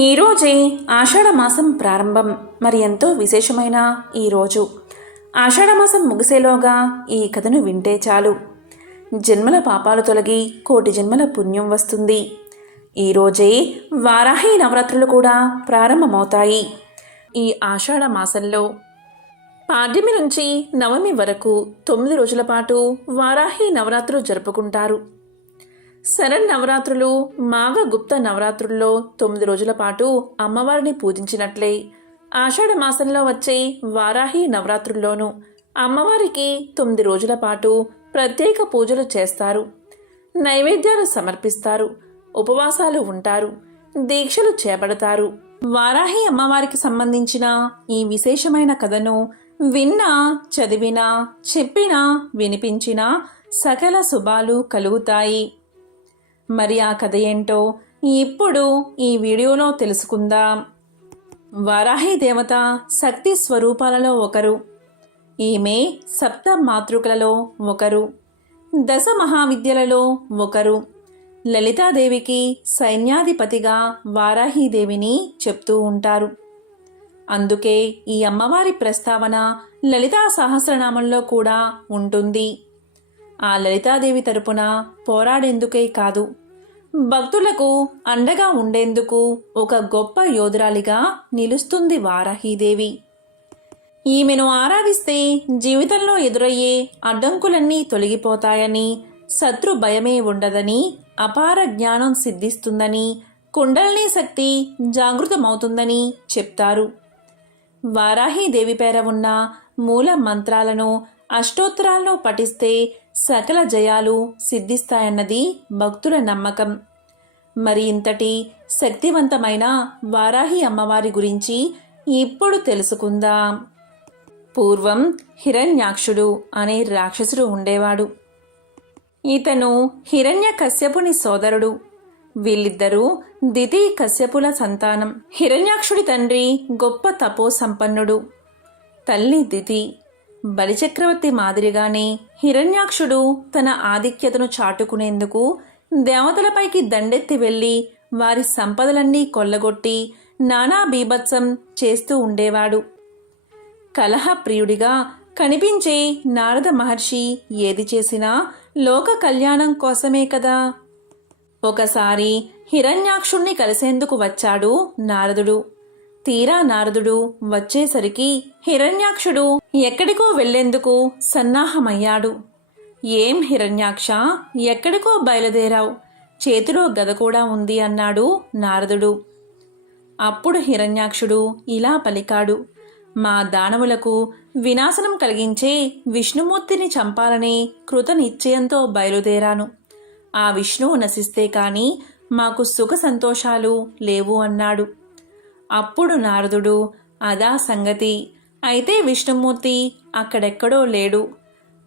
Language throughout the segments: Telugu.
ఈరోజే ఆషాఢమాసం ప్రారంభం. మరి ఎంతో విశేషమైన ఈరోజు ఆషాఢమాసం ముగిసేలోగా ఈ కథను వింటే చాలు. జన్మల పాపాలు తొలగి కోటి జన్మల పుణ్యం వస్తుంది. ఈరోజే వారాహి నవరాత్రులు కూడా ప్రారంభమవుతాయి. ఈ ఆషాఢ మాసంలో పాడ్యమి నుంచి నవమి వరకు తొమ్మిది రోజుల పాటు వారాహి నవరాత్రులు జరుపుకుంటారు. శరణ్ నవరాత్రులు మాఘ గుప్త నవరాత్రుల్లో తొమ్మిది రోజుల పాటు అమ్మవారిని పూజించినట్లే. ఆషాఢ మాసంలో వచ్చే వారాహి నవరాత్రుల్లోనూ అమ్మవారికి తొమ్మిది రోజుల పాటు ప్రత్యేక పూజలు చేస్తారు. నైవేద్యాలు సమర్పిస్తారు. ఉపవాసాలు ఉంటారు. దీక్షలు చేపడతారు. వారాహి అమ్మవారికి సంబంధించిన ఈ విశేషమైన కథను విన్నా చదివినా చెప్పినా వినిపించినా సకల శుభాలు కలుగుతాయి. మరి ఆ కథ ఏంటో ఇప్పుడు ఈ వీడియోలో తెలుసుకుందాం. వారాహి దేవత శక్తి స్వరూపాలలో ఒకరు. ఈమె సప్త మాతృకలలో ఒకరు. దశ మహావిద్యలలో ఒకరు. లలితాదేవికి సైన్యాధిపతిగా వారాహీదేవిని చెప్తూ ఉంటారు. అందుకే ఈ అమ్మవారి ప్రస్తావన లలితా సహస్రనామంలో కూడా ఉంటుంది. ఆ లలితాదేవి తరపున పోరాడేందుకే కాదు. భక్తులకు అండగా ఉండేందుకు ఒక గొప్ప యోధురాలిగా నిలుస్తుంది వారాహీదేవి. ఈమెను ఆరాధిస్తే జీవితంలో ఎదురయ్యే అడ్డంకులన్నీ తొలగిపోతాయని శత్రు భయమే ఉండదని అపార జ్ఞానం సిద్ధిస్తుందని కుండలిని శక్తి జాగృతమవుతుందని చెప్తారు. వారాహీదేవి పేర ఉన్న మూల మంత్రాలను అష్టోత్తరాలను పఠిస్తే సకల జయాలు సిద్ధిస్తాయన్నది భక్తుల నమ్మకం. మరి ఇంతటి శక్తివంతమైన వారాహి అమ్మవారి గురించి ఇప్పుడు తెలుసుకుందాం. పూర్వం హిరణ్యాక్షుడు అనే రాక్షసుడు ఉండేవాడు. ఇతను హిరణ్య కశ్యపుని సోదరుడు. వీళ్ళిద్దరూ దితి కశ్యపుల సంతానం. హిరణ్యాక్షుడి తండ్రి గొప్ప తపో సంపన్నుడు తల్లి దితి బలిచక్రవర్తి మాదిరిగానే హిరణ్యాక్షుడు తన ఆధిక్యతను చాటుకునేందుకు దేవతలపైకి దండెత్తి వెళ్ళి వారి సంపదలన్నీ కొల్లగొట్టి నానా బీభత్సం చేస్తూ ఉండేవాడు. కలహప్రియుడిగా కనిపించే నారద మహర్షి ఏది చేసినా లోక కళ్యాణం కోసమే కదా. ఒకసారి హిరణ్యాక్షుణ్ణి కలిసేందుకు వచ్చాడు నారదుడు. తీరా నారదుడు వచ్చేసరికి హిరణ్యాక్షుడు ఎక్కడికో వెళ్ళేందుకు సన్నాహమయ్యాడు. ఏం హిరణ్యాక్ష ఎక్కడికో బయలుదేరావు? చేతిలో గద కూడా ఉంది అన్నాడు నారదుడు. అప్పుడు హిరణ్యాక్షుడు ఇలా పలికాడు. మా దానవులకు వినాశనం కలిగించే విష్ణుమూర్తిని చంపాలనే కృత నిశ్చయంతో బయలుదేరాను. ఆ విష్ణువు నశిస్తే కాని మాకు సుఖ సంతోషాలు లేవు అన్నాడు. అప్పుడు నారదుడు అదా సంగతి. అయితే విష్ణుమూర్తి అక్కడెక్కడో లేడు.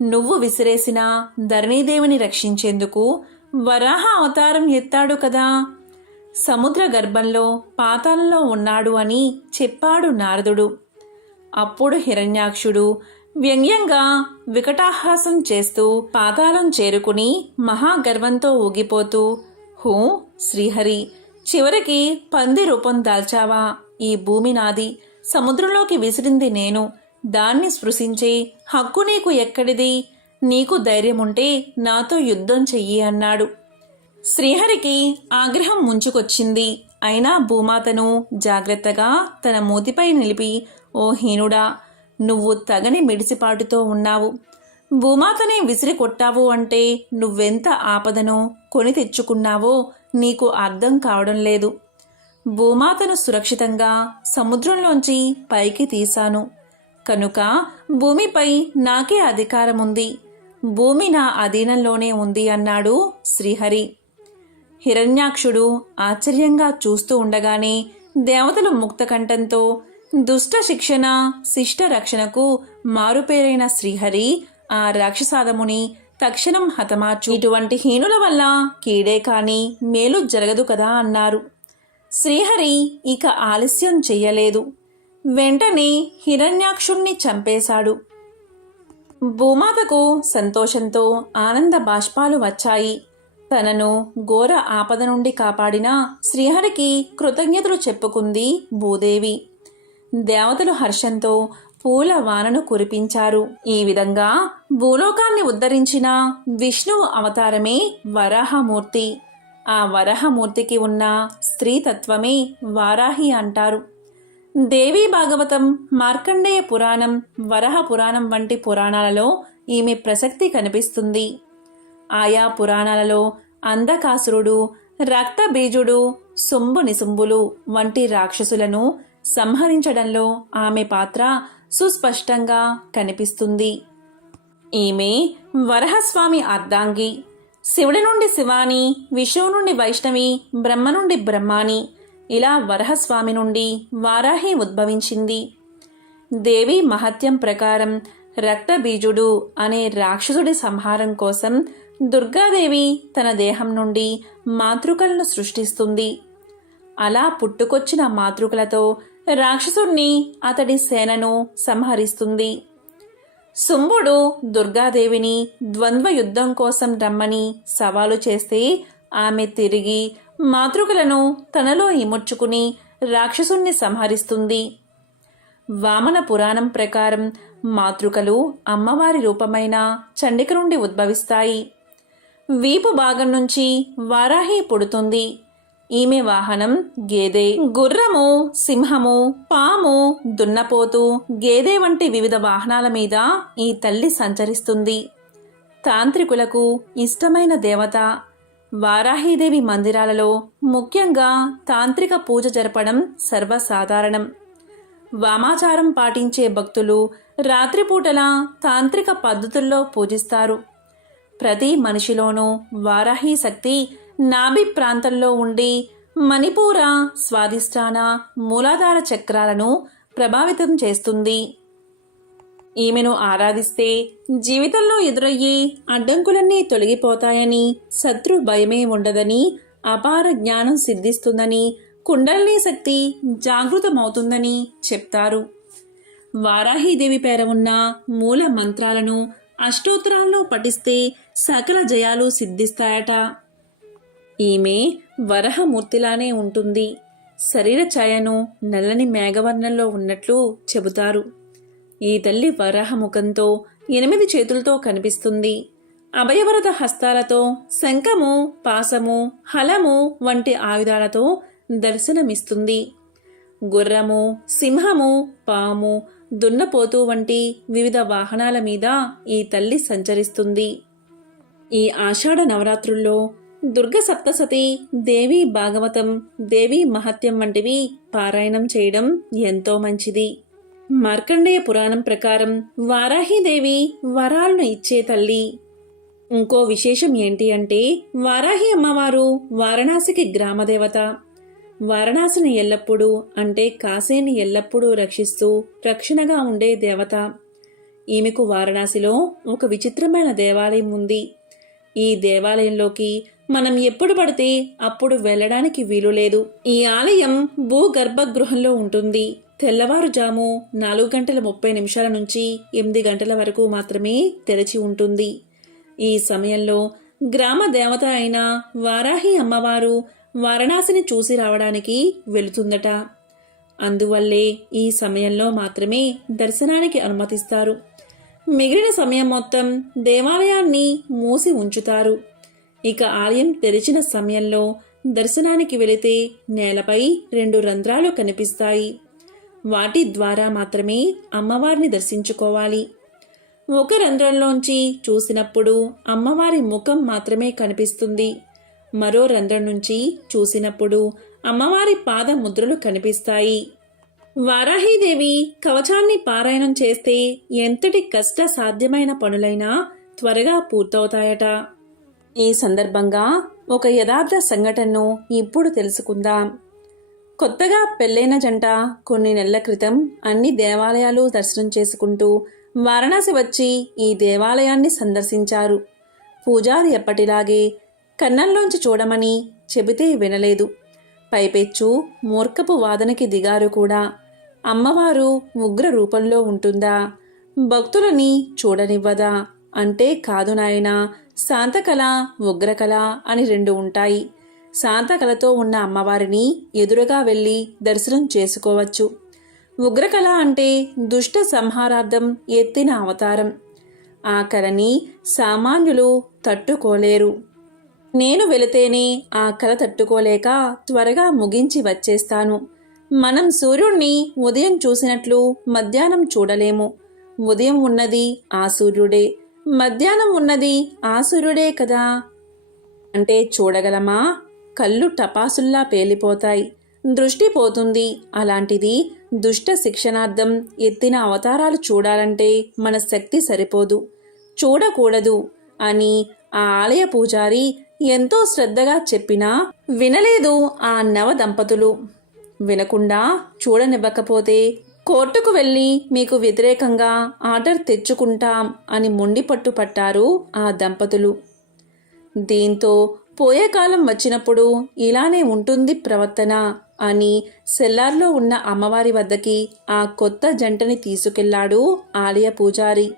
నువ్వు విసిరేసిన ధరణీదేవిని రక్షించేందుకు వరాహ అవతారం ఎత్తాడు కదా. సముద్ర గర్భంలో పాతాళంలో ఉన్నాడు అని చెప్పాడు నారదుడు. అప్పుడు హిరణ్యాక్షుడు వ్యంగ్యంగా వికటాహాసం చేస్తూ పాతాళం చేరుకుని మహాగర్వంతో ఊగిపోతూ హూ శ్రీహరి చివరికి పంది రూపం దాల్చావా? ఈ భూమి నాది. సముద్రంలోకి విసిరింది నేను. దాన్ని స్పృశించే హక్కు నీకు ఎక్కడిది? నీకు ధైర్యముంటే నాతో యుద్ధం చెయ్యి అన్నాడు. శ్రీహరికి ఆగ్రహం ముంచుకొచ్చింది. అయినా భూమాతను జాగ్రత్తగా తన మూతిపై నిలిపి ఓ హీనుడా నువ్వు తగని మిడిసిపాటుతో ఉన్నావు. భూమాతని విసిరి కొట్టావు అంటే నువ్వెంత ఆపదను కొని తెచ్చుకున్నావో నీకు అర్థం కావడం లేదు. భూమాతను సురక్షితంగా సముద్రంలోంచి పైకి తీశాను. కనుక భూమిపై నాకే అధికారం ఉంది భూమి నా అధీనంలోనే ఉంది అన్నాడు శ్రీహరి. హిరణ్యాక్షుడు ఆశ్చర్యంగా చూస్తూ ఉండగానే దేవతలు ముక్తకంఠంతో దుష్ట శిక్షణ శిష్ట రక్షణకు మారుపేరైన శ్రీహరి ఆ రాక్షసాదముని తక్షణం హతమార్చు. ఇటువంటి హీనుల వల్ల కీడే కాని మేలు జరగదు కదా అన్నారు. శ్రీహరి ఇక ఆలస్యం చెయ్యలేదు. వెంటనే హిరణ్యాక్షుణ్ణి చంపేశాడు. భూమాతకు సంతోషంతో ఆనంద బాష్పాలు వచ్చాయి. తనను ఘోర ఆపద నుండి కాపాడిన శ్రీహరికి కృతజ్ఞతలు చెప్పుకుంది భూదేవి. దేవతలు హర్షంతో పూల వానను కురిపించారు. ఈ విధంగా భూలోకాన్ని ఉద్ధరించిన విష్ణువు అవతారమే వరాహమూర్తి. ఆ వరాహమూర్తికి ఉన్న స్త్రీతత్వమే వారాహి అంటారు. దేవీ భాగవతం మార్కండేయ పురాణం వరహ పురాణం వంటి పురాణాలలో ఈమె ప్రసక్తి కనిపిస్తుంది. ఆయా పురాణాలలో అంధకాసురుడు రక్తబీజుడు సొంబు నిసుంబులు వంటి రాక్షసులను సంహరించడంలో ఆమె పాత్ర సుస్పష్టంగా కనిపిస్తుంది. ఈమె వరహస్వామి అర్ధాంగి. శివుడి నుండి శివాని విష్ణువు నుండి వైష్ణవి బ్రహ్మ నుండి బ్రహ్మాని ఇలా వరహస్వామి నుండి వారాహి ఉద్భవించింది. దేవి మహత్యం ప్రకారం రక్తబీజుడు అనే రాక్షసుడి సంహారం కోసం దుర్గాదేవి తన దేహం నుండి మాతృకలను సృష్టిస్తుంది. అలా పుట్టుకొచ్చిన మాతృకలతో రాక్షసుణ్ణి అతడి సేనను సంహరిస్తుంది. శుంభుడు దుర్గాదేవిని ద్వంద్వ యుద్ధం కోసం రమ్మని సవాలు చేస్తే ఆమె తిరిగి మాతృకలను తనలో ఇముడ్చుకుని రాక్షసుణ్ణి సంహరిస్తుంది. వామన పురాణం ప్రకారం మాతృకలు అమ్మవారి రూపమైన చండిక నుండి ఉద్భవిస్తాయి. వీపు భాగం నుంచి వారాహి పుడుతుంది. ఈమె వాహనం గేదె గుర్రము సింహము పాము దున్నపోతు గేదె వంటి వివిధ వాహనాల మీద ఈ తల్లి సంచరిస్తుంది. తాంత్రికులకు ఇష్టమైన దేవత వారాహీదేవి మందిరాలలో ముఖ్యంగా తాంత్రిక పూజ జరపడం సర్వసాధారణం. వామాచారం పాటించే భక్తులు రాత్రిపూటల తాంత్రిక పద్ధతుల్లో పూజిస్తారు. ప్రతి మనిషిలోనూ వారాహి శక్తి నాభి ప్రాంతంలో ఉండి మణిపూర స్వాధిష్టాన మూలాధార చక్రాలను ప్రభావితం చేస్తుంది. ఈమెను ఆరాధిస్తే జీవితంలో ఎదురయ్యే అడ్డంకులన్నీ తొలగిపోతాయని శత్రు భయమే ఉండదని అపార జ్ఞానం సిద్ధిస్తుందని కుండలిని శక్తి జాగృతమవుతుందని చెప్తారు. వారాహీదేవి పేర ఉన్న మూల మంత్రాలను అష్టోత్తరాల్లో పఠిస్తే సకల జయాలు సిద్ధిస్తాయట. ఈమె వరహమూర్తిలానే ఉంటుంది. శరీర ఛాయను నల్లని మేఘవర్ణంలో ఉన్నట్లు చెబుతారు. ఈ తల్లి వరాహముఖంతో ఎనిమిది చేతులతో కనిపిస్తుంది. అభయవరత హస్తాలతో శంఖము పాసము హలము వంటి ఆయుధాలతో దర్శనమిస్తుంది. గుర్రము సింహము పాము దున్నపోతు వంటి వివిధ వాహనాల మీద ఈ తల్లి సంచరిస్తుంది. ఈ ఆషాఢ నవరాత్రుల్లో దుర్గ సప్తసతి దేవి భాగవతం దేవి మహత్యం వంటివి పారాయణం చేయడం ఎంతో మంచిది. మార్కండేయ పురాణం ప్రకారం వారాహిదేవి వరాలను ఇచ్చే తల్లి. ఇంకో విశేషం ఏంటి అంటే వారాహి అమ్మవారు వారణాసికి గ్రామదేవత. వారణాసిని ఎల్లప్పుడూ అంటే కాశీని ఎల్లప్పుడూ రక్షిస్తూ రక్షణగా ఉండే దేవత. ఈమెకు వారణాసిలో ఒక విచిత్రమైన దేవాలయం ఉంది. ఈ దేవాలయంలోకి మనం ఎప్పుడు పడితే అప్పుడు వెళ్ళడానికి వీలు లేదు. ఈ ఆలయం భూగర్భ గృహంలో ఉంటుంది. తెల్లవారుజాము నాలుగు గంటల ముప్పై నిమిషాల నుంచి ఎనిమిది గంటల వరకు మాత్రమే తెరచి ఉంటుంది. ఈ సమయంలో గ్రామ దేవత అయిన వారాహి అమ్మవారు వారణాసిని చూసి రావడానికి వెళుతుందట. అందువల్లే ఈ సమయంలో మాత్రమే దర్శనానికి అనుమతిస్తారు. మిగిలిన సమయం మొత్తం దేవాలయాన్ని మూసి ఉంచుతారు. ఇక ఆలయం తెరిచిన సమయంలో దర్శనానికి వెళితే నేలపై రెండు రంధ్రాలు కనిపిస్తాయి. వాటి ద్వారా మాత్రమే అమ్మవారిని దర్శించుకోవాలి. ఒక రంధ్రంలోంచి చూసినప్పుడు అమ్మవారి ముఖం మాత్రమే కనిపిస్తుంది. మరో రంధ్రం నుంచి చూసినప్పుడు అమ్మవారి పాద ముద్రలు కనిపిస్తాయి. వారాహీదేవి కవచాన్ని పారాయణం చేస్తే ఎంతటి కష్ట సాధ్యమైన పనులైనా త్వరగా పూర్తవుతాయట. ఈ సందర్భంగా ఒక యథార్థ సంఘటనను ఇప్పుడు తెలుసుకుందాం. కొత్తగా పెళ్ళైన జంట కొన్ని నెలల క్రితం అన్ని దేవాలయాలు దర్శనం చేసుకుంటూ వారణాసి వచ్చి ఈ దేవాలయాన్ని సందర్శించారు. పూజారి ఎప్పటిలాగే కన్నంలోంచి చూడమని చెబితే వినలేదు. పైపెచ్చు మూర్ఖపు వాదనకి దిగారు కూడా. అమ్మవారు ఉగ్ర రూపంలో ఉంటుందా? భక్తులని చూడనివ్వదా? అంటే కాదు నాయనా శాంతకళ ఉగ్రకళ అని రెండు ఉంటాయి. శాంతకళతో ఉన్న అమ్మవారిని ఎదురుగా వెళ్ళి దర్శనం చేసుకోవచ్చు. ఉగ్రకళ అంటే దుష్ట సంహారార్థం ఎత్తిన అవతారం. ఆ కళని సామాన్యులు తట్టుకోలేరు. నేను వెళితేనే ఆ కళ తట్టుకోలేక త్వరగా ముగించి వచ్చేస్తాను. మనం సూర్యుణ్ణి ఉదయం చూసినట్లు మధ్యాహ్నం చూడలేము. ఉదయం ఉన్నది ఆ సూర్యుడే. మధ్యాహ్నం ఉన్నది. ఆసురుడే కదా. అంటే చూడగలమా? కళ్ళు టపాసుల్లా పేలిపోతాయి. దృష్టి పోతుంది. అలాంటిది దుష్ట శిక్షణార్థం ఎత్తిన అవతారాలు చూడాలంటే మన శక్తి సరిపోదు. చూడకూడదు అని ఆ ఆలయ పూజారి ఎంతో శ్రద్ధగా చెప్పినా వినలేదు ఆ నవ దంపతులు వినకుండా చూడనివ్వకపోతే కోర్టుకు వెళ్ళి మీకు వ్యతిరేకంగా ఆర్డర్ తెచ్చుకుంటాం అని మొండిపట్టు పట్టారు ఆ దంపతులు. దీంతో పోయే కాలం వచ్చినప్పుడు ఇలానే ఉంటుంది ప్రవర్తన అని సెల్లార్లో ఉన్న అమ్మవారి వద్దకి ఆ కొత్త జంటని తీసుకెళ్ళాడు ఆలయ పూజారి.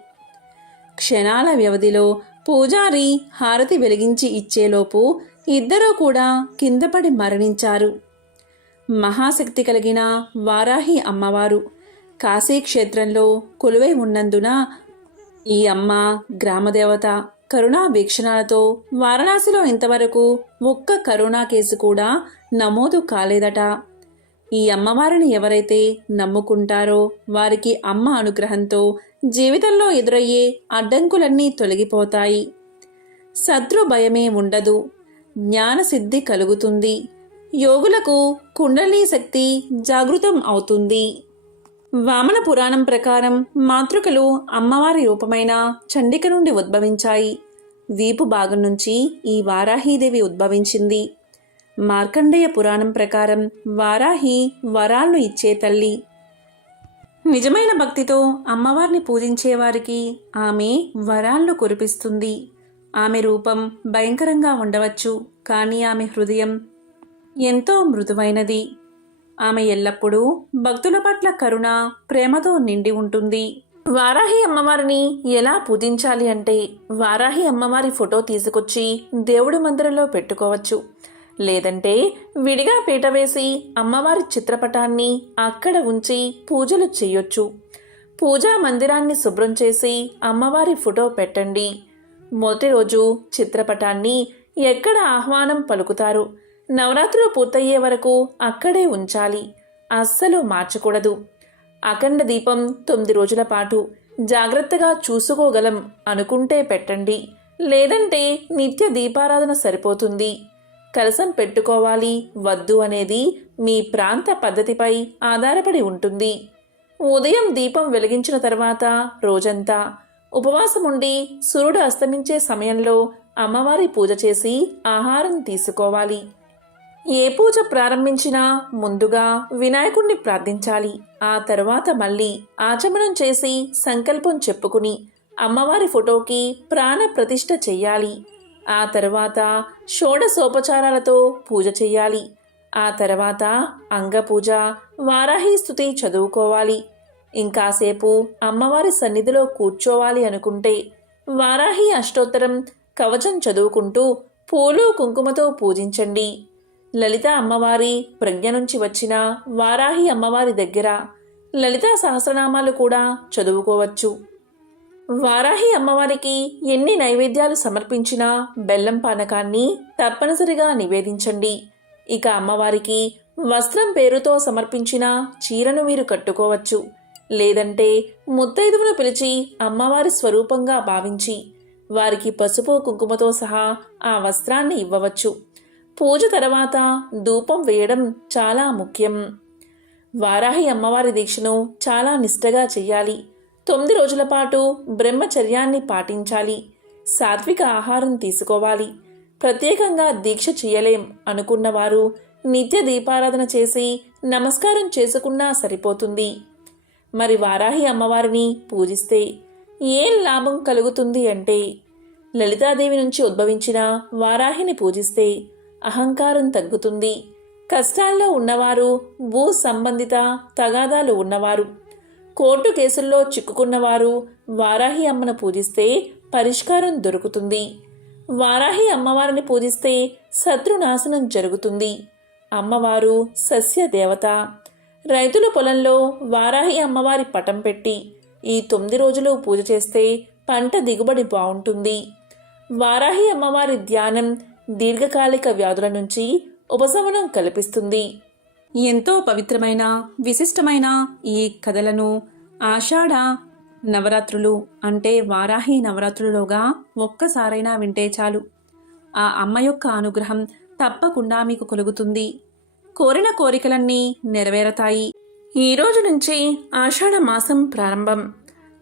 క్షణాల వ్యవధిలో పూజారి హారతి వెలిగించి ఇచ్చేలోపు ఇద్దరూ కూడా కిందపడి మరణించారు. మహాశక్తి కలిగిన వారాహి అమ్మవారు కాశీ క్షేత్రంలో కొలువై ఉన్నందున ఈ అమ్మ గ్రామదేవత కరుణా వీక్షణాలతో వారణాసిలో ఇంతవరకు ఒక్క కరోనా కేసు కూడా నమోదు కాలేదట. ఈ అమ్మవారిని ఎవరైతే నమ్ముకుంటారో వారికి అమ్మ అనుగ్రహంతో జీవితంలో ఎదురయ్యే అడ్డంకులన్నీ తొలగిపోతాయి. శత్రు భయమే ఉండదు. జ్ఞానసిద్ధి కలుగుతుంది. యోగులకు కుండలీ శక్తి జాగృతం అవుతుంది. వామన పురాణం ప్రకారం మాతృకలు అమ్మవారి రూపమైన చండిక నుండి ఉద్భవించాయి. వీపు భాగం నుంచి ఈ వారాహీదేవి ఉద్భవించింది. మార్కండేయ పురాణం ప్రకారం వారాహి వరాలను ఇచ్చే తల్లి. నిజమైన భక్తితో అమ్మవారిని పూజించేవారికి ఆమె వరాలను కురిపిస్తుంది. ఆమె రూపం భయంకరంగా ఉండవచ్చు కానీ ఆమె హృదయం ఎంతో మృదువైనది. ఆమె ఎల్లప్పుడూ భక్తుల పట్ల కరుణ ప్రేమతో నిండి ఉంటుంది. వారాహి అమ్మవారిని ఎలా పూజించాలి అంటే వారాహి అమ్మవారి ఫోటో తీసుకొచ్చి దేవుడి మందిరంలో పెట్టుకోవచ్చు. లేదంటే విడిగా పీట వేసి అమ్మవారి చిత్రపటాన్ని అక్కడ ఉంచి పూజలు చేయొచ్చు. పూజా మందిరాన్ని శుభ్రం చేసి అమ్మవారి ఫోటో పెట్టండి. మొదటి రోజు చిత్రపటాన్ని ఎక్కడ ఆహ్వానం పలుకుతారు? నవరాత్రులు పూర్తయ్యే వరకు అక్కడే ఉంచాలి. అస్సలు మార్చకూడదు. అఖండ దీపం తొమ్మిది రోజుల పాటు జాగ్రత్తగా చూసుకోగలం అనుకుంటే పెట్టండి. లేదంటే నిత్య దీపారాధన సరిపోతుంది. కలసం పెట్టుకోవాలి. వద్దు అనేది మీ ప్రాంత పద్ధతిపై ఆధారపడి ఉంటుంది. ఉదయం దీపం వెలిగించిన తర్వాత రోజంతా ఉపవాసం ఉండి సూర్యుడు అస్తమించే సమయంలో అమ్మవారి పూజ చేసి ఆహారం తీసుకోవాలి. ఏ పూజ ప్రారంభించినా ముందుగా వినాయకుణ్ణి ప్రార్థించాలి. ఆ తర్వాత మళ్ళీ ఆచమనం చేసి సంకల్పం చెప్పుకుని అమ్మవారి ఫోటోకి ప్రాణ ప్రతిష్ఠ చెయ్యాలి. ఆ తర్వాత షోడసోపచారాలతో పూజ చెయ్యాలి. ఆ తర్వాత అంగపూజ వారాహి స్థుతి చదువుకోవాలి. ఇంకాసేపు అమ్మవారి సన్నిధిలో కూర్చోవాలి అనుకుంటే వారాహి అష్టోత్తరం కవచం చదువుకుంటూ పూలు కుంకుమతో పూజించండి. లలిత అమ్మవారి ప్రజ్ఞ నుంచి వచ్చిన వారాహి అమ్మవారి దగ్గర లలితా సహస్రనామాలు కూడా చదువుకోవచ్చు. వారాహి అమ్మవారికి ఎన్ని నైవేద్యాలు సమర్పించినా బెల్లం పానకాన్ని తప్పనిసరిగా నివేదించండి. ఇక అమ్మవారికి వస్త్రం పేరుతో సమర్పించిన చీరను మీరు కట్టుకోవచ్చు. లేదంటే ముత్తైదువును పిలిచి అమ్మవారి స్వరూపంగా భావించి వారికి పసుపు కుంకుమతో సహా ఆ వస్త్రాన్ని ఇవ్వవచ్చు. పూజ తర్వాత ధూపం వేయడం చాలా ముఖ్యం. వారాహి అమ్మవారి దీక్షను చాలా నిష్టగా చెయ్యాలి. తొమ్మిది రోజుల పాటు బ్రహ్మచర్యాన్ని పాటించాలి. సాత్విక ఆహారం తీసుకోవాలి. ప్రత్యేకంగా దీక్ష చేయలేం అనుకున్నవారు నిత్య దీపారాధన చేసి నమస్కారం చేసుకున్నా సరిపోతుంది. మరి వారాహి అమ్మవారిని పూజిస్తే ఏం లాభం కలుగుతుంది అంటే లలితాదేవి నుంచి ఉద్భవించిన వారాహిని పూజిస్తే అహంకారం తగ్గుతుంది. కష్టాల్లో ఉన్నవారు భూ సంబంధిత తగాదాలు ఉన్నవారు. కోర్టు కేసుల్లో చిక్కుకున్నవారు వారాహి అమ్మను పూజిస్తే పరిష్కారం దొరుకుతుంది. వారాహి అమ్మవారిని పూజిస్తే శత్రునాశనం జరుగుతుంది. అమ్మవారు సస్య దేవత రైతుల పొలంలో వారాహి అమ్మవారి పటం పెట్టి ఈ తొమ్మిది రోజులు పూజ చేస్తే పంట దిగుబడి బాగుంటుంది. వారాహి అమ్మవారి ధ్యానం దీర్ఘకాలిక వ్యాధుల నుంచి ఉపశమనం కల్పిస్తుంది. ఎంతో పవిత్రమైన విశిష్టమైన ఈ కథలను ఆషాఢ నవరాత్రులు అంటే వారాహి నవరాత్రులుగా ఒక్కసారైనా వింటే చాలు. ఆ అమ్మ యొక్క అనుగ్రహం తప్పకుండా మీకు కలుగుతుంది. కోరిన కోరికలన్నీ నెరవేరతాయి. ఈ రోజు నుంచి ఆషాఢ మాసం ప్రారంభం.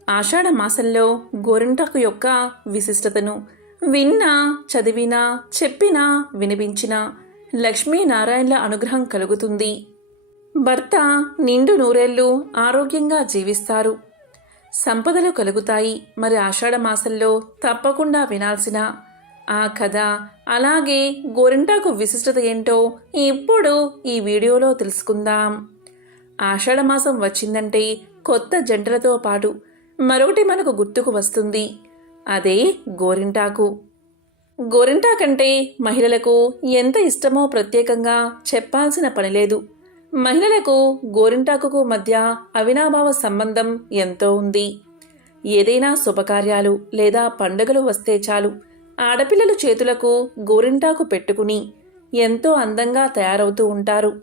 ఆషాఢ మాసంలో గోరింటకు యొక్క విశిష్టతను విన్నా చదివినా చెప్పినా వినిపించినా లక్ష్మీనారాయణల అనుగ్రహం కలుగుతుంది. భర్త నిండు నూరేళ్ళు ఆరోగ్యంగా జీవిస్తారు. సంపదలు కలుగుతాయి. మరి ఆషాఢమాసంలో తప్పకుండా వినాల్సిన ఆ కథ అలాగే గోరింటాకు విశిష్టత ఏంటో ఇప్పుడు ఈ వీడియోలో తెలుసుకుందాం. ఆషాఢమాసం వచ్చిందంటే కొత్త జంటలతో పాటు మరొకటి మనకు గుర్తుకు వస్తుంది. అదే గోరింటాకు. గోరింటాకంటే మహిళలకు ఎంత ఇష్టమో ప్రత్యేకంగా చెప్పాల్సిన పని లేదు. మహిళలకు గోరింటాకుకు మధ్య అవినాభావ సంబంధం ఎంతో ఉంది. ఏదైనా శుభకార్యాలు లేదా పండుగలు వస్తే చాలు. ఆడపిల్లలు చేతులకు గోరింటాకు పెట్టుకుని ఎంతో అందంగా తయారవుతూ ఉంటారు.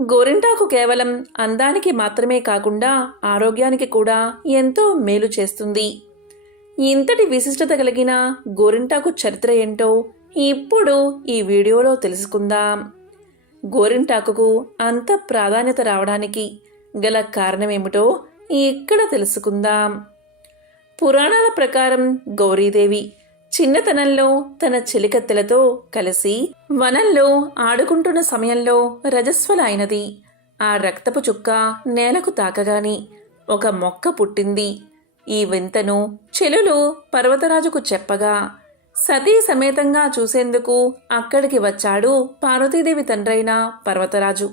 గోరింటాకు కేవలం అందానికి మాత్రమే కాకుండా ఆరోగ్యానికి కూడా ఎంతో మేలు చేస్తుంది. ఇంతటి విశిష్టత కలిగిన గోరింటాకు చరిత్ర ఏంటో ఇప్పుడు ఈ వీడియోలో తెలుసుకుందాం. గోరింటాకుకు అంత ప్రాధాన్యత రావడానికి గల కారణమేమిటో ఇక్కడ తెలుసుకుందాం. పురాణాల ప్రకారం గౌరీదేవి చిన్నతనంలో తన చెలికత్తెలతో కలిసి వనంలో ఆడుకుంటున్న సమయంలో రజస్వలైనది. ఆ రక్తపు చుక్క నేలకు తాకగాని ఒక మొక్క పుట్టింది. ఈ వింతను చెలులు పర్వతరాజుకు చెప్పగా సతీ సమేతంగా చూసేందుకు అక్కడికి వచ్చాడు పార్వతీదేవి తండ్రైన పర్వతరాజు.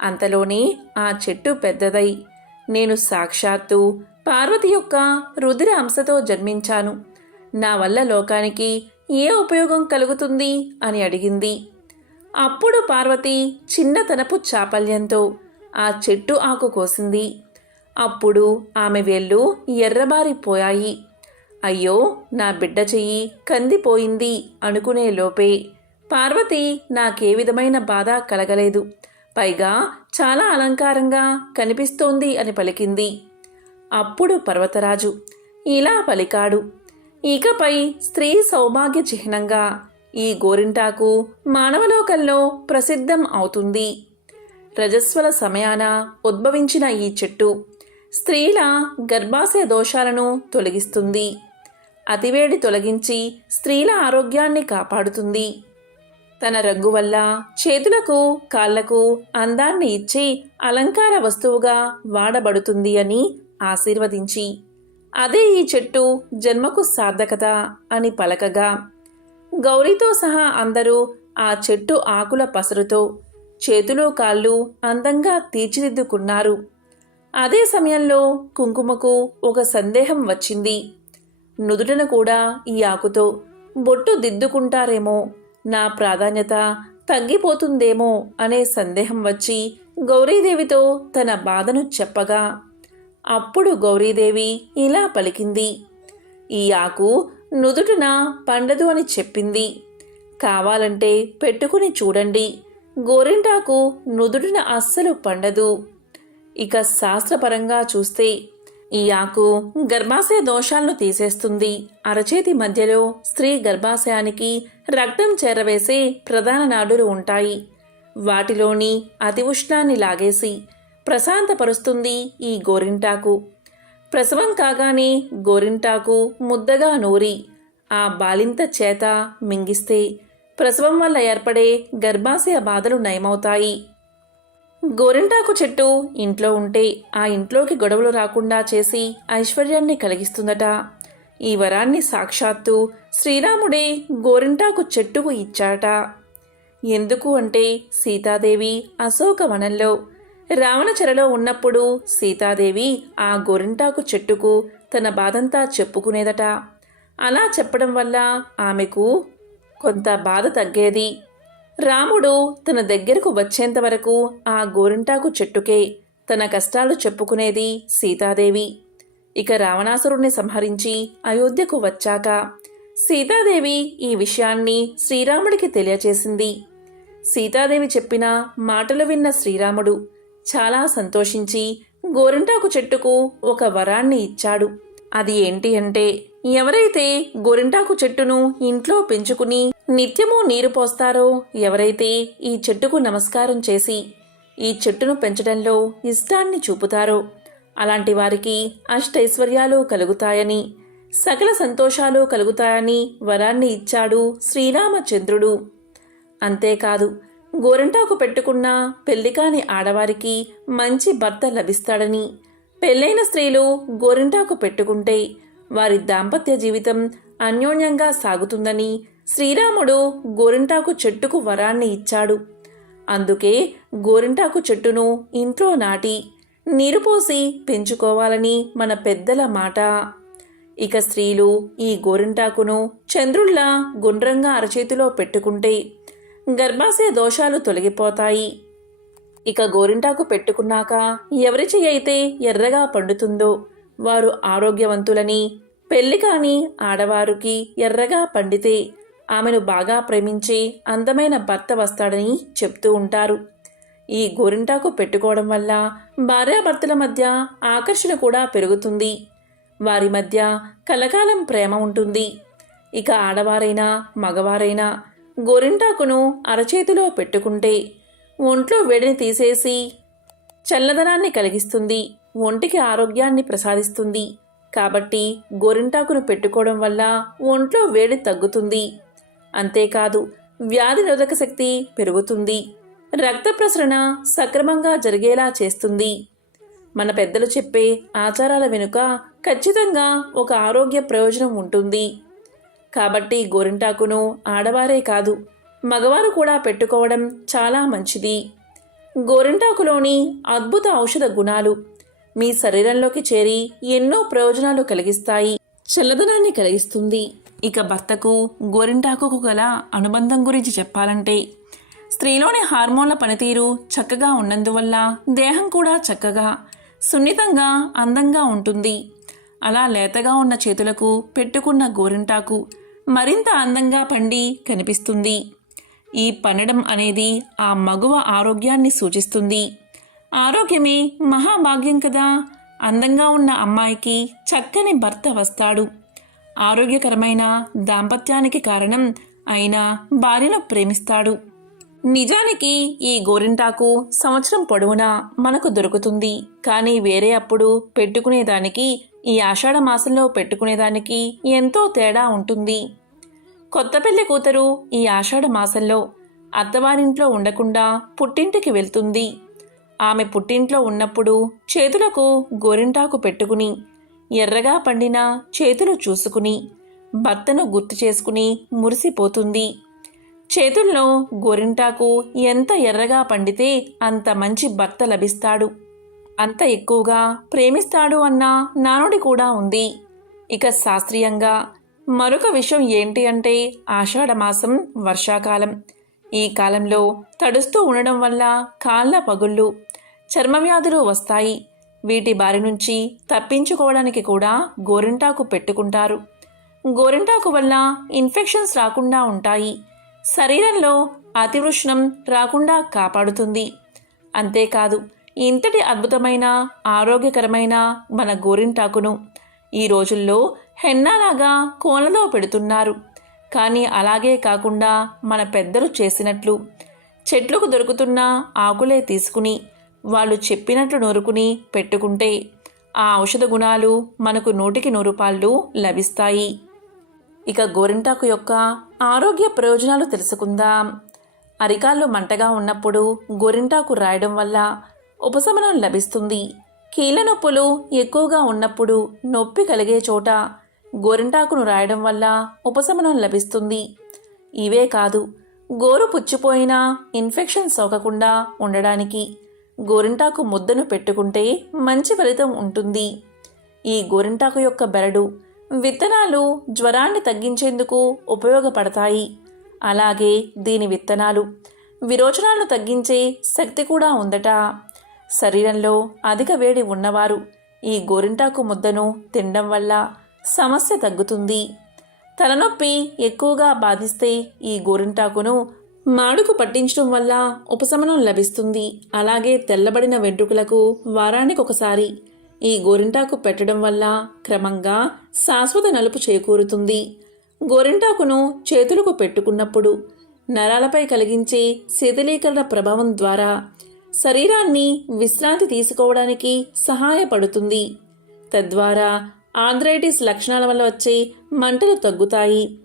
అంతలోనే ఆ చెట్టు పెద్దదై నేను సాక్షాత్తు పార్వతి యొక్క రుద్ర అంశతో జన్మించాను. నా వల్ల లోకానికి ఏ ఉపయోగం కలుగుతుంది అని అడిగింది. అప్పుడు పార్వతి చిన్నతనపు చాపల్యంతో ఆ చెట్టు ఆకు కోసింది. అప్పుడు ఆమె వేళ్ళు ఎర్రబారిపోయాయి. అయ్యో నా బిడ్డ చెయ్యి కందిపోయింది అనుకునే లోపే పార్వతి నాకే విధమైన బాధ కలగలేదు. పైగా చాలా అలంకారంగా కనిపిస్తోంది అని పలికింది. అప్పుడు పర్వతరాజు ఇలా పలికాడు. ఇకపై స్త్రీ సౌభాగ్య చిహ్నంగా ఈ గోరింటాకు మానవలోకంలో ప్రసిద్ధం అవుతుంది. రజస్వల సమయాన ఉద్భవించిన ఈ చెట్టు స్త్రీల గర్భాశయ దోషాలను తొలగిస్తుంది. అతివేడి తొలగించి స్త్రీల ఆరోగ్యాన్ని కాపాడుతుంది. తన రంగు వల్ల చేతులకు కాళ్ళకు అందాన్ని ఇచ్చి అలంకార వస్తువుగా వాడబడుతుంది అని ఆశీర్వదించి అదే ఈ చెట్టు జన్మకు సార్థకత అని పలకగా గౌరీతో సహా అందరూ ఆ చెట్టు ఆకుల పసరుతో చేతులు కాళ్ళు అందంగా తీర్చిదిద్దుకున్నారు. అదే సమయంలో కుంకుమకు ఒక సందేహం వచ్చింది. నుదుటన కూడా ఈ ఆకుతో బొట్టు దిద్దుకుంటారేమో నా ప్రాధాన్యత తగ్గిపోతుందేమో అనే సందేహం వచ్చి గౌరీదేవితో తన బాధను చెప్పగా అప్పుడు గౌరీదేవి ఇలా పలికింది. ఈ ఆకు నుదుటున పండదు అని చెప్పింది. కావాలంటే పెట్టుకుని చూడండి గోరింటాకు నుదుటిన అస్సలు పండదు. ఇక శాస్త్రపరంగా చూస్తే ఈ ఆకు గర్భాశయ దోషాలను తీసేస్తుంది. అరచేతి మధ్యలో స్త్రీ గర్భాశయానికి రక్తం చేరవేసే ప్రధాన నాడులు ఉంటాయి. వాటిలోని అతి ఉష్ణాన్ని లాగేసి ప్రశాంతపరుస్తుంది ఈ గోరింటాకు. ప్రసవం కాగానే గోరింటాకు ముద్దగా నూరి ఆ బాలింత చేత మింగిస్తే ప్రసవం వల్ల ఏర్పడే గర్భాశయ బాధలు నయమవుతాయి. గోరింటాకు చెట్టు ఇంట్లో ఉంటే ఆ ఇంట్లోకి గొడవలు రాకుండా చేసి ఐశ్వర్యాన్ని కలిగిస్తుందట. ఈ వరాన్ని సాక్షాత్తు శ్రీరాముడే గోరింటాకు చెట్టుకు ఇచ్చాట ఎందుకు అంటే సీతాదేవి అశోకవనంలో రావణచెరలో ఉన్నప్పుడు సీతాదేవి ఆ గోరింటాకు చెట్టుకు తన బాధంతా చెప్పుకునేదట. అలా చెప్పడం వల్ల ఆమెకు కొంత బాధ తగ్గేది. రాముడు తన దగ్గరకు వచ్చేంత వరకు ఆ గోరింటాకు చెట్టుకే తన కష్టాలు చెప్పుకునేది సీతాదేవి. ఇక రావణాసురుణ్ణి సంహరించి అయోధ్యకు వచ్చాక సీతాదేవి ఈ విషయాన్ని శ్రీరాముడికి తెలియచేసింది. సీతాదేవి చెప్పిన మాటలు విన్న శ్రీరాముడు చాలా సంతోషించి గోరింటాకు చెట్టుకు ఒక వరాన్ని ఇచ్చాడు. అది ఏంటి అంటే ఎవరైతే గోరింటాకు చెట్టును ఇంట్లో పెంచుకుని నిత్యము నీరు పోస్తారో. ఎవరైతే ఈ చెట్టుకు నమస్కారం చేసి ఈ చెట్టును పెంచడంలో ఇష్టాన్ని చూపుతారో అలాంటి వారికి అష్టైశ్వర్యాలు కలుగుతాయని సకల సంతోషాలు కలుగుతాయని వరాన్ని ఇచ్చాడు శ్రీరామచంద్రుడు. అంతేకాదు గోరంటాకు పెట్టుకున్న పెళ్ళికాని ఆడవారికి మంచి భర్త లభిస్తాడని పెళ్ళైన స్త్రీలు గోరింటాకు పెట్టుకుంటే వారి దాంపత్య జీవితం అన్యోన్యంగా సాగుతుందని శ్రీరాముడు గోరింటాకు చెట్టుకు వరాన్ని ఇచ్చాడు. అందుకే గోరింటాకు చెట్టును ఇంట్లో నాటి నీరు పోసి పెంచుకోవాలని మన పెద్దల మాట. ఇక స్త్రీలు ఈ గోరింటాకును చంద్రుల్లా గుండ్రంగా అరచేతిలో పెట్టుకుంటే గర్భాశయ దోషాలు తొలగిపోతాయి. ఇక గోరింటాకు పెట్టుకున్నాక ఎవరి చెయ్యి అయితే ఎర్రగా పండుతుందో వారు ఆరోగ్యవంతులని పెళ్ళి కాని ఆడవారికి ఎర్రగా పండితే ఆమెను బాగా ప్రేమించి అందమైన భర్త వస్తాడని చెప్తూ ఉంటారు. ఈ గోరింటాకు పెట్టుకోవడం వల్ల భార్యాభర్తల మధ్య ఆకర్షణ కూడా పెరుగుతుంది. వారి మధ్య కలకాలం ప్రేమ ఉంటుంది. ఇక ఆడవారైనా మగవారైనా గోరింటాకును అరచేతిలో పెట్టుకుంటే ఒంట్లో వేడిని తీసేసి చల్లదనాన్ని కలిగిస్తుంది ఒంటికి ఆరోగ్యాన్ని ప్రసాదిస్తుంది. కాబట్టి గోరింటాకును పెట్టుకోవడం వల్ల ఒంట్లో వేడి తగ్గుతుంది. అంతేకాదు వ్యాధి నిరోధక శక్తి పెరుగుతుంది. రక్త ప్రసరణ సక్రమంగా జరిగేలా చేస్తుంది. మన పెద్దలు చెప్పే ఆచారాల వెనుక ఖచ్చితంగా ఒక ఆరోగ్య ప్రయోజనం ఉంటుంది. కాబట్టి గోరింటాకును ఆడవారే కాదు మగవారు కూడా పెట్టుకోవడం చాలా మంచిది. గోరింటాకులోని అద్భుత ఔషధ గుణాలు మీ శరీరంలోకి చేరి ఎన్నో ప్రయోజనాలు కలిగిస్తాయి చల్లదనాన్ని కలిగిస్తుంది. ఇక భర్తకు గోరింటాకుకు గల అనుబంధం గురించి చెప్పాలంటే స్త్రీలోని హార్మోన్ల పనితీరు చక్కగా ఉన్నందువల్ల దేహం కూడా చక్కగా సున్నితంగా అందంగా ఉంటుంది. అలా లేతగా ఉన్న చేతులకు పెట్టుకున్న గోరింటాకు మరింత అందంగా పండి కనిపిస్తుంది. ఈ పండడం అనేది ఆ మగువ ఆరోగ్యాన్ని సూచిస్తుంది. ఆరోగ్యమే మహాభాగ్యం కదా. అందంగా ఉన్న అమ్మాయికి చక్కని భర్త వస్తాడు. ఆరోగ్యకరమైన దాంపత్యానికి కారణం అయినా భార్యను ప్రేమిస్తాడు. నిజానికి ఈ గోరింటాకు సంవత్సరం పొడవునా మనకు దొరుకుతుంది. కానీ వేరే అప్పుడు పెట్టుకునేదానికి ఈ ఆషాఢ మాసంలో పెట్టుకునేదానికి ఎంతో తేడా ఉంటుంది. కొత్త పెళ్ళి కూతురు ఈ ఆషాఢ మాసంలో అత్తవారింట్లో ఉండకుండా పుట్టింటికి వెళ్తుంది. ఆమె పుట్టింట్లో ఉన్నప్పుడు చేతులకు గోరింటాకు పెట్టుకుని ఎర్రగా పండిన చేతులు చూసుకుని భర్తను గుర్తు చేసుకుని మురిసిపోతుంది. చేతుల్లో గోరింటాకు ఎంత ఎర్రగా పండితే అంత మంచి భర్త లభిస్తాడు. అంత ఎక్కువగా ప్రేమిస్తాడు అన్న నానుడి కూడా ఉంది. ఇక శాస్త్రీయంగా మరొక విషయం ఏంటి అంటే ఆషాఢమాసం వర్షాకాలం. ఈ కాలంలో తడుస్తూ ఉండడం వల్ల కాళ్ళ పగుళ్ళు చర్మవ్యాధులు వస్తాయి. వీటి బారి నుంచి తప్పించుకోవడానికి కూడా గోరింటాకు పెట్టుకుంటారు. గోరింటాకు వల్ల ఇన్ఫెక్షన్స్ రాకుండా ఉంటాయి. శరీరంలో అతివృష్ణం రాకుండా కాపాడుతుంది. అంతేకాదు ఇంతటి అద్భుతమైన ఆరోగ్యకరమైన మన గోరింటాకును ఈ రోజుల్లో హెన్నాలాగా కోనలో పెడుతున్నారు. కానీ అలాగే కాకుండా మన పెద్దలు చేసినట్లు చెట్లకు దొరుకుతున్న ఆకులే తీసుకుని వాళ్ళు చెప్పినట్లు నూరుకుని పెట్టుకుంటే ఆ ఔషధ గుణాలు మనకు నూటికి నూరు పాళ్ళు లభిస్తాయి. ఇక గోరింటాకు యొక్క ఆరోగ్య ప్రయోజనాలు తెలుసుకుందాం. అరికాళ్ళు మంటగా ఉన్నప్పుడు గోరింటాకు రాయడం వల్ల ఉపశమనం లభిస్తుంది. కీళ్ళ నొప్పులు ఎక్కువగా ఉన్నప్పుడు నొప్పి కలిగే చోట గోరింటాకును రాయడం వల్ల ఉపశమనం లభిస్తుంది. ఇవే కాదు గోరు పుచ్చిపోయినా ఇన్ఫెక్షన్ సోకకుండా ఉండడానికి గోరింటాకు ముద్దను పెట్టుకుంటే మంచి ఫలితం ఉంటుంది. ఈ గోరింటాకు యొక్క బెరడు విత్తనాలు జ్వరాన్ని తగ్గించేందుకు ఉపయోగపడతాయి. అలాగే దీని విత్తనాలు విరోచనాలను తగ్గించే శక్తి కూడా ఉందట. శరీరంలో అధిక వేడి ఉన్నవారు ఈ గోరింటాకు ముద్దను తినడం వల్ల సమస్య తగ్గుతుంది. తలనొప్పి ఎక్కువగా బాధిస్తే ఈ గోరింటాకును మాడుకు పట్టించడం వల్ల ఉపశమనం లభిస్తుంది. అలాగే తెల్లబడిన వెంట్రుకలకు వారానికి ఒకసారి ఈ గోరింటాకు పెట్టడం వల్ల క్రమంగా శాశ్వత నలుపు చేకూరుతుంది. గోరింటాకును చేతులకు పెట్టుకున్నప్పుడు నరాలపై కలిగించే శీతలీకరణ ప్రభావం ద్వారా శరీరాన్ని విశ్రాంతి తీసుకోవడానికి సహాయపడుతుంది. తద్వారా ఆంధ్రైటిస్ లక్షణాల వల్ల వచ్చే మంటలు తగ్గుతాయి.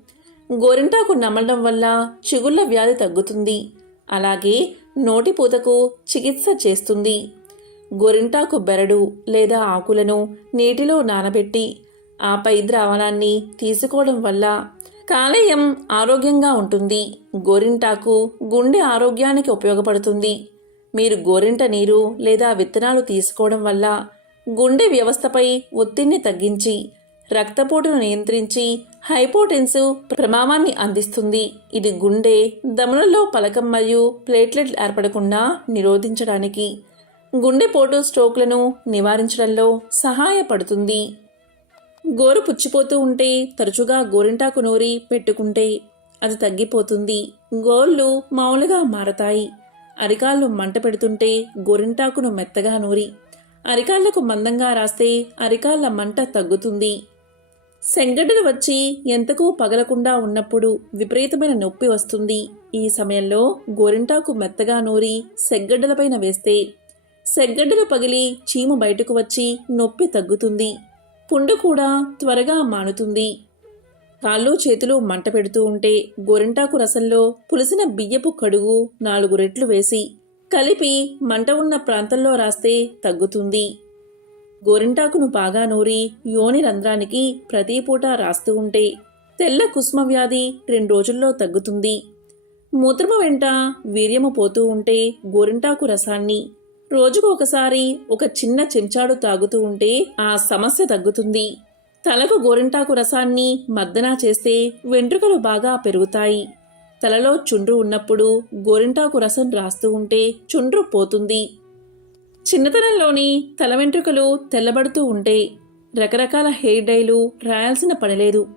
గోరింటాకు నమలడం వల్ల చిగుళ్ళ వ్యాధి తగ్గుతుంది. అలాగే నోటిపూతకు చికిత్స చేస్తుంది. గోరింటాకు బెరడు లేదా ఆకులను నీటిలో నానబెట్టి ఆపై ద్రావణాన్ని తీసుకోవడం వల్ల కాలేయం ఆరోగ్యంగా ఉంటుంది. గోరింటాకు గుండె ఆరోగ్యానికి ఉపయోగపడుతుంది. మీరు గోరింట నీరు లేదా విత్తనాలు తీసుకోవడం వల్ల గుండె వ్యవస్థపై ఒత్తిడిని తగ్గించి రక్తపోటును నియంత్రించి హైపోటెన్సివ్ ప్రమామాన్ని అందిస్తుంది. ఇది గుండె దమనుల్లో పలకం మరియు ప్లేట్లెట్ ఏర్పడకుండా నిరోధించడానికి గుండెపోటు స్ట్రోక్లను నివారించడంలో సహాయపడుతుంది. గోరు పుచ్చిపోతూ ఉంటే తరచుగా గోరింటాకు నూరి పెట్టుకుంటే అది తగ్గిపోతుంది. గోళ్ళు మామూలుగా మారతాయి. అరికాళ్ళు మంట పెడుతుంటే గోరింటాకును మెత్తగా నూరి అరికాళ్ళకు మందంగా రాస్తే అరికాళ్ళ మంట తగ్గుతుంది. సెంగడ్డలు వచ్చి ఎంతకు పగలకుండా ఉన్నప్పుడు విపరీతమైన నొప్పి వస్తుంది. ఈ సమయంలో గోరింటాకు మెత్తగా నూరి సెగ్గడ్డలపైన వేస్తే సెగ్గడ్డలు పగిలి చీము బయటకు వచ్చి నొప్పి తగ్గుతుంది. పుండు కూడా త్వరగా మానుతుంది. కాళ్ళు చేతులు మంట పెడుతూ ఉంటే గోరింటాకు రసంలో పులిసిన బియ్యపు కడుగు నాలుగు రెట్లు వేసి కలిపి మంట ఉన్న ప్రాంతంలో రాస్తే తగ్గుతుంది. గోరింటాకును బాగా నూరి యోని రంధ్రానికి ప్రతి పూట రాస్తూ ఉంటే తెల్ల కుస్మ వ్యాధి రెండు రోజుల్లో తగ్గుతుంది. మూత్రము వెంట వీర్యము పోతూ ఉంటే గోరింటాకు రసాన్ని రోజుకు ఒకసారి ఒక చిన్న చెంచాడు తాగుతూ ఉంటే ఆ సమస్య తగ్గుతుంది. తలకు గోరింటాకు రసాన్ని మద్దనా చేస్తే వెంట్రుకలు బాగా పెరుగుతాయి. తలలో చుండ్రు ఉన్నప్పుడు గోరింటాకు రసం రాస్తూ ఉంటే చుండ్రు పోతుంది. చిన్నతనంలోని తల వెంట్రుకలు తెల్లబడుతూ ఉంటే రకరకాల హెయిర్ డైలు రాయాల్సిన పనిలేదు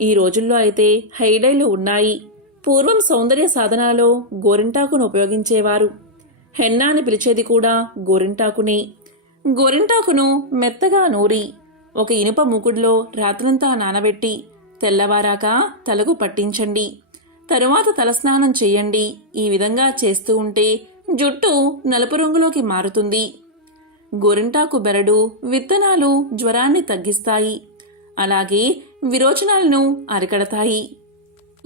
ఈ రోజుల్లో అయితే హెయిర్ డైలు ఉన్నాయి. పూర్వం సౌందర్య సాధనాలో గోరింటాకును ఉపయోగించేవారు. హెన్నా అని పిలిచేది కూడా గోరింటాకునే. గోరింటాకును మెత్తగా నూరి ఒక ఇనుప మూకుడులో రాత్రంతా నానబెట్టి తెల్లవారాక తలకు పట్టించండి. తరువాత తలస్నానం చేయండి. ఈ విధంగా చేస్తూ ఉంటే జుట్టు నలుపు రంగులోకి మారుతుంది. గోరింటాకు బెరడు విత్తనాలు జ్వరాన్ని తగ్గిస్తాయి. అలాగే విరోచనాలను అరికడతాయి.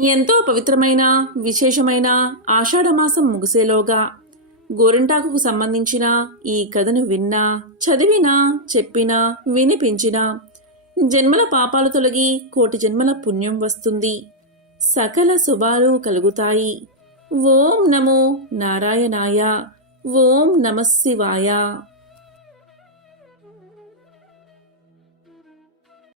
ఎంతో పవిత్రమైన విశేషమైన ఆషాఢమాసం ముగిసేలోగా గోరింటాకుకు సంబంధించిన ఈ కథను విన్నా చదివినా చెప్పినా వినిపించినా జన్మల పాపాలు తొలగి కోటి జన్మల పుణ్యం వస్తుంది. సకల శుభాలు కలుగుతాయి. ఓం నమో నారాయణాయ. ఓం నమశివాయ